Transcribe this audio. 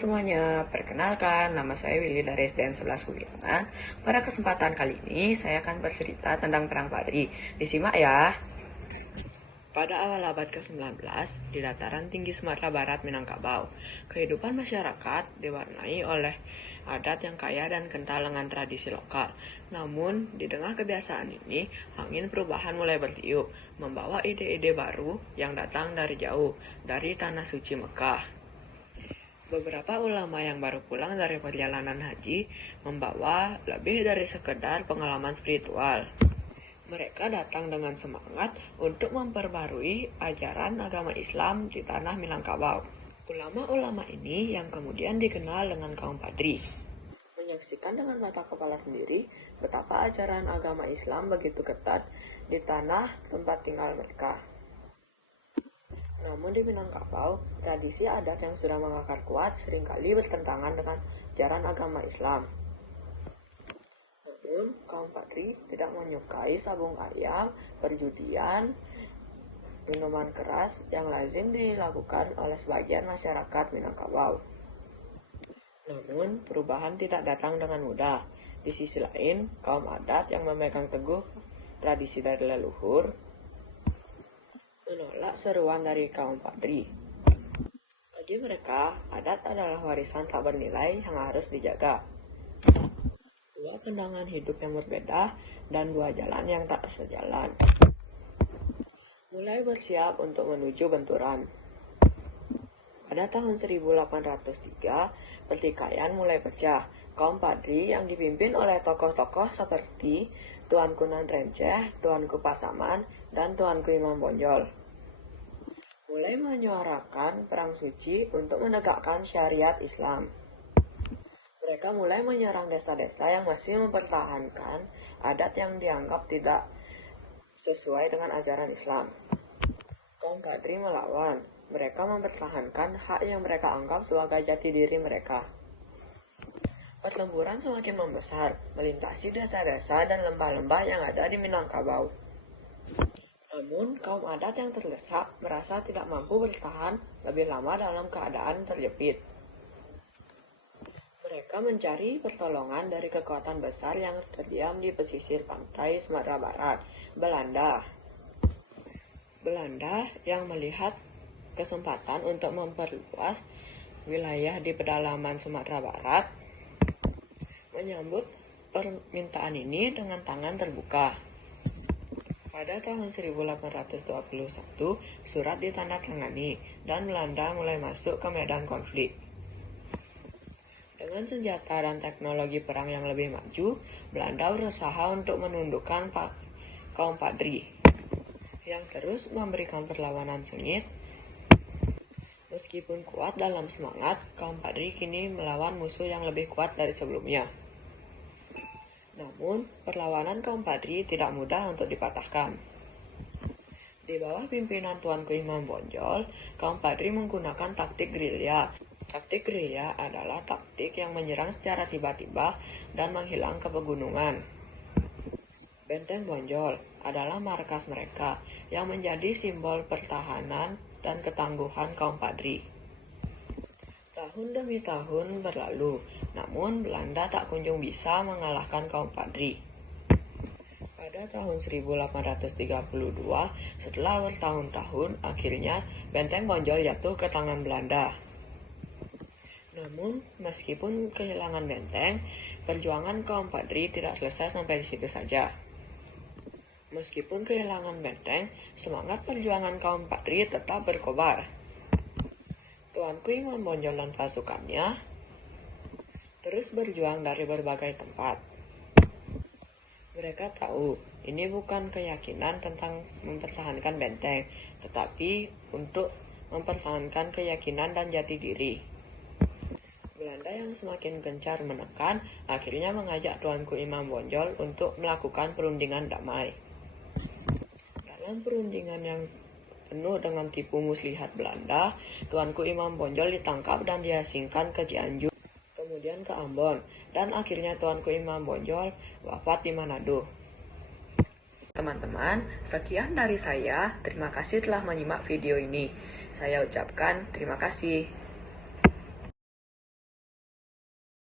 semuanya, perkenalkan nama saya Willy dari SDN 11 Kulianan. Pada kesempatan kali ini saya akan bercerita tentang Perang Padri. Disimak ya. Pada awal abad ke-19, di dataran tinggi Sumatera Barat Minangkabau, kehidupan masyarakat diwarnai oleh adat yang kaya dan kental dengan tradisi lokal. Namun, di tengah kebiasaan ini, angin perubahan mulai bertiup, membawa ide-ide baru yang datang dari jauh, dari tanah suci Mekah. Beberapa ulama yang baru pulang dari perjalanan haji membawa lebih dari sekedar pengalaman spiritual. Mereka datang dengan semangat untuk memperbarui ajaran agama Islam di tanah Minangkabau. Ulama-ulama ini yang kemudian dikenal dengan kaum Padri, menyaksikan dengan mata kepala sendiri betapa ajaran agama Islam begitu ketat di tanah tempat tinggal mereka. Namun di Minangkabau, tradisi adat yang sudah mengakar kuat seringkali bertentangan dengan ajaran agama Islam. Namun, kaum Padri tidak menyukai sabung ayam, perjudian, minuman keras yang lazim dilakukan oleh sebagian masyarakat Minangkabau. Namun, perubahan tidak datang dengan mudah. Di sisi lain, kaum adat yang memegang teguh tradisi dari leluhur menolak seruan dari kaum Padri. Bagi mereka, adat adalah warisan tak bernilai yang harus dijaga. Dua pandangan hidup yang berbeda dan dua jalan yang tak sejalan. Mulai bersiap untuk menuju benturan. Pada tahun 1803, pertikaian mulai pecah. Kaum Padri yang dipimpin oleh tokoh-tokoh seperti Tuanku Nan Renceh, Tuanku Pasaman, dan Tuanku Imam Bonjol mulai menyuarakan perang suci untuk menegakkan syariat Islam. Mereka mulai menyerang desa-desa yang masih mempertahankan adat yang dianggap tidak sesuai dengan ajaran Islam. Kaum Padri melawan. Mereka mempertahankan hak yang mereka anggap sebagai jati diri mereka. Pertempuran semakin membesar, melintasi desa-desa dan lembah-lembah yang ada di Minangkabau. Namun, kaum adat yang terdesak merasa tidak mampu bertahan lebih lama dalam keadaan terjepit. Mereka mencari pertolongan dari kekuatan besar yang terdiam di pesisir pantai Sumatera Barat, Belanda. Belanda yang melihat kesempatan untuk memperluas wilayah di pedalaman Sumatera Barat menyambut permintaan ini dengan tangan terbuka. Pada tahun 1821, surat ditandatangani dan Belanda mulai masuk ke medan konflik. Dengan senjata dan teknologi perang yang lebih maju, Belanda berusaha untuk menundukkan kaum Padri yang terus memberikan perlawanan sengit. Meskipun kuat dalam semangat, kaum Padri kini melawan musuh yang lebih kuat dari sebelumnya. Namun, perlawanan kaum Padri tidak mudah untuk dipatahkan. Di bawah pimpinan Tuanku Imam Bonjol, kaum Padri menggunakan taktik gerilya. Taktik gerilya adalah taktik yang menyerang secara tiba-tiba dan menghilang ke pegunungan. Benteng Bonjol adalah markas mereka yang menjadi simbol pertahanan dan ketangguhan kaum Padri. Tahun demi tahun berlalu, namun Belanda tak kunjung bisa mengalahkan kaum Padri. Pada tahun 1832, setelah bertahun-tahun, akhirnya benteng Bonjol jatuh ke tangan Belanda. Namun, meskipun kehilangan benteng, perjuangan kaum Padri tidak selesai sampai di situ saja. Meskipun kehilangan benteng, semangat perjuangan kaum Padri tetap berkobar. Tuanku Imam Bonjol dan pasukannya terus berjuang dari berbagai tempat. Mereka tahu ini bukan keyakinan tentang mempertahankan benteng, tetapi untuk mempertahankan keyakinan dan jati diri. Belanda yang semakin gencar menekan akhirnya mengajak Tuanku Imam Bonjol untuk melakukan perundingan damai. Dalam perundingan yang penuh dengan tipu muslihat Belanda, Tuanku Imam Bonjol ditangkap dan diasingkan ke Cianjur, kemudian ke Ambon, dan akhirnya Tuanku Imam Bonjol wafat di Manado. Teman-teman, sekian dari saya. Terima kasih telah menyimak video ini. Saya ucapkan terima kasih.